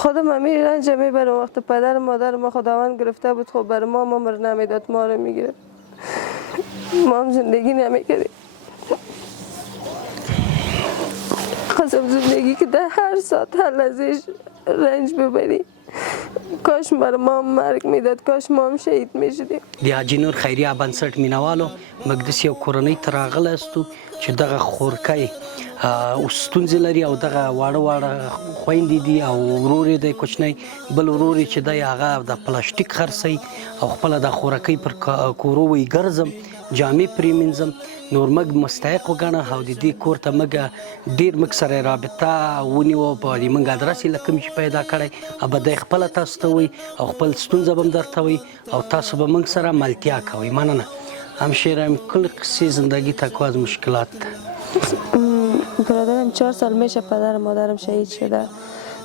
خودم همین رنج میبرم. وقت پدر و مادر ما خداوند گرفته بود، خب بر ما عمر نمیداد، ما رو میگیره. ما هم زندگی نمیکردیم. خواستم زندگی که در هر ساعت هر لحظهش رنج ببری. کاش بر ما مرگ میداد، کاش ما هم شهید میشدیم. د حاجي نور خیریه بنسټ مینوالو مقدس یو کورنۍ ته راغلی استو چې دغه خورکی ستونزې لري او دغه واړه واړه خویندې دي او ورور یې دی کوچنی، بل ورور یې چې دی هغه د پلاستیک خرڅوي او خپله د خورکۍ پر کورو وی ګرځم، جامې پرې مینځم. نور موږ مستحق وګڼه او د دې کور ته موږ ډېر موږ سره رابطه ونیوه، په دې موږ ادرس یې له کوم چې پیدا کړی به دی خپله تاسو ته وایي او خپل ستونزه به هم درته وایي او تاسو به موږ سره ملتیا کوئ. مننه همشیرم. کل قصه زندگی تکو از مشکلات. برادرم 4 سال میشه پدر مادرم شهید شده.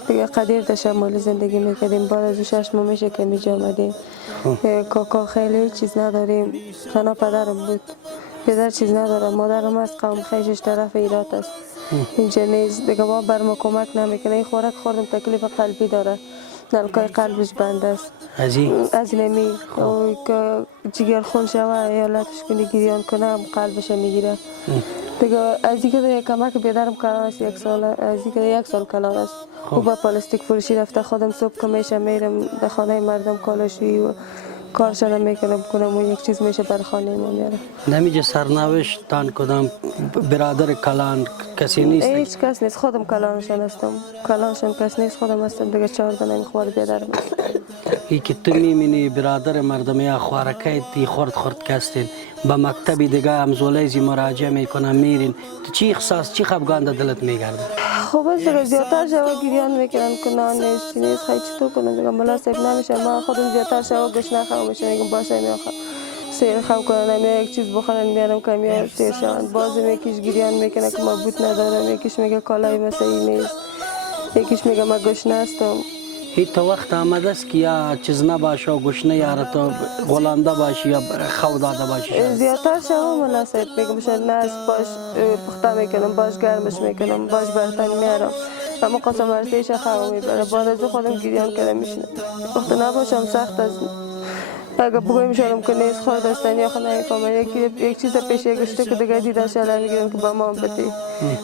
دیگه قدیر در شمالی زندگی میکردیم. بعد از 6 ماه میشه که میجا آمدیم. کاکا خیلی چیز نداریم، تنها پدرم بود. پدر چیز نداره، مادرم از قوم خیشش طرف ایرات است. اینجا نیست دیگه، ما بر ما کمک نمیکنه. این خوراک خوردم تکلیف قلبی داره، نلکای قلبش بند است. از نمی که جگر خون شوه یا لطفش کنی گریان کنه هم قلبش میگیره دیگه. از دیگه کمک بیدرم کلان است، 1 سال از دیگه 1 سال کلان است. او با پلاستیک فروشی رفته. خودم صبح که میشه میرم در خانه مردم کالاشویی و کارشان میکنم کنم و یک چیز میشه بر خانه ما میاره. نمیجه سرنوشت تان کدام برادر کلان کسی نیست؟ هیچ کس نیست، خودم کلانشان هستم. کلانشان کس نیست، خودم هستم دیگه. 4 تا خوار بیدرم است. ای که تو میبینی برادر مردم یا خوارکه تی خورد کستین با مکتبی دیگه همزولیزی مراجعه میکنن میرین، تو چی احساس چی خفگان در دلت میگرده؟ خب از دیگه زیادتر شوا گریان میکنن که نه نیست چی نیست خیلی چطور کنم دیگه مناسب نمیشه. من خودم زیادتر شوا گوش نخواه میشه، میگم باشه میاخواه سیر خو کنن یا یک چیز بخورن میارم که میاد سیر شوند. بازم یکیش گریان میکنه که ما بود ندارم، یکیش میگه کالای مسیحی نیست، یکیش میگه من گوش نستم. هیچ تو وقت آمده است که یا چیز نباشه و گوشنه یا تو غلانده باشی یا خو داده باشی؟ زیادتر شما مناسب میگم شاید نه باش پخته میکنم، باش گرمش میکنم، باش برتن میارم. اما قسم ارتیش خو میبره. بعد از خودم گریان کرده میشنم. وقت نباشم سخت است. اگه بگویم شدم که نیست خورد هستن یا خود نمیفهمن. یک چیز پیش گشته که دیگه دیدن شده میگیرم که با ما بدی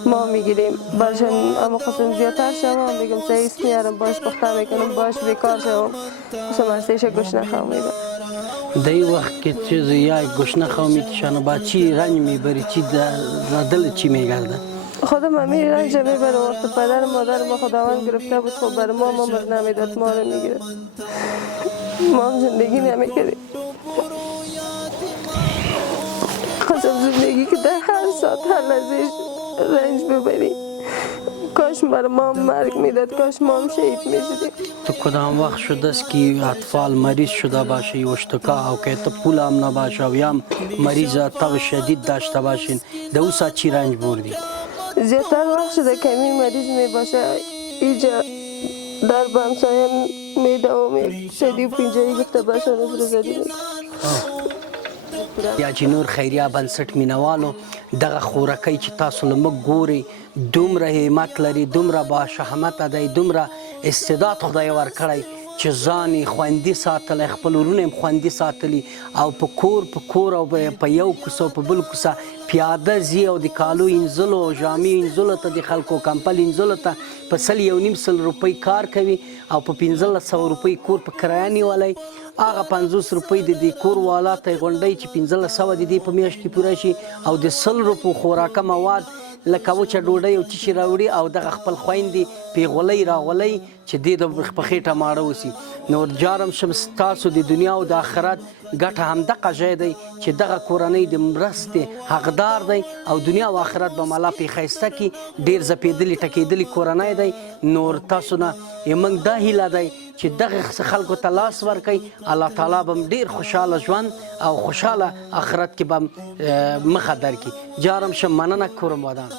ما میگیریم برشن. اما قسم زیادتر شما میگم سعیس میارم، باش پخته میکنم، باش بیکار شدم. قسم ارتیش گوش نخواه میبره. دی وقت که چیز یا گوش نخواه میکشن با چی رنج میبری، چی دل چی میگرده؟ خودم همین رنج میبرم. وقت پدر مادر ما خداوند گرفته بود، خب بر ما عمر نمیداد، ما رو میگیره. ما هم زندگی نمیکردیم. خواستم زندگی که در هر ساعت هر لحظهش رنج ببری. کاش بر ما مرگ میداد، کاش ما هم شهید میشدیم. تو کدام وقت شده است که اطفال مریض شده باشه یا اشتکا او که تو پول هم نباشه و یا مریض تب شدید داشته باشین، در اون ساعت چی رنج بردی؟ زیادتر وقت شده که این مریض می باشه اینجا در بمسایم میدومی شدی و پینجایی گفته باشه نظر زدی میکنم. حاجي نور خیریه بنسټ مینوالو دغه خورکۍ چې تاسو له موږ ګورئ دومره همت لري، دومره باشهامته دی، دومره استعداد خدای ورکړی چې ځان یې خوندي ساتلی، خپل وروڼه یې خوندي ساتلي او په کور او په یو کوڅه او په بل کوڅه پیاده ځي او د کالو اینځلو او جامې اینځلو ته د خلکو کمپل اینځلو ته په 100 روپۍ کار کوي او په 1500 روپۍ کور په کرایه نیولی. هغه 50 روپۍ د دې کور والا ته یې غونډوي چې 1500 د دې په میاشت کې پوره شي او د 100 روپو خوراکه مواد لکه وچه ډوډۍ او تیشي راوړي او دغه خپل خویندې پیغولۍ راغولۍ چې دې د په خېټه ماړه وسي. نو جارم شم ستاسو د دنیا او د آخرت ګټه همدغه ځای دی چې دغه کورنۍ د مرستې حقدار دی او دنیا او آخرت به مالا پې ښایسته کړي. ډېر ځپېدلي ټکېدلي کورنۍ دی. نور تاسو نه موږ دا هیله دی چې دغه خلکو ته لاس ورکوي، الله تعالی به ډېر خوشحاله ژوند او خوشحاله آخرت کې به مخه درکړي. جارم شم، مننه، کورم ودان.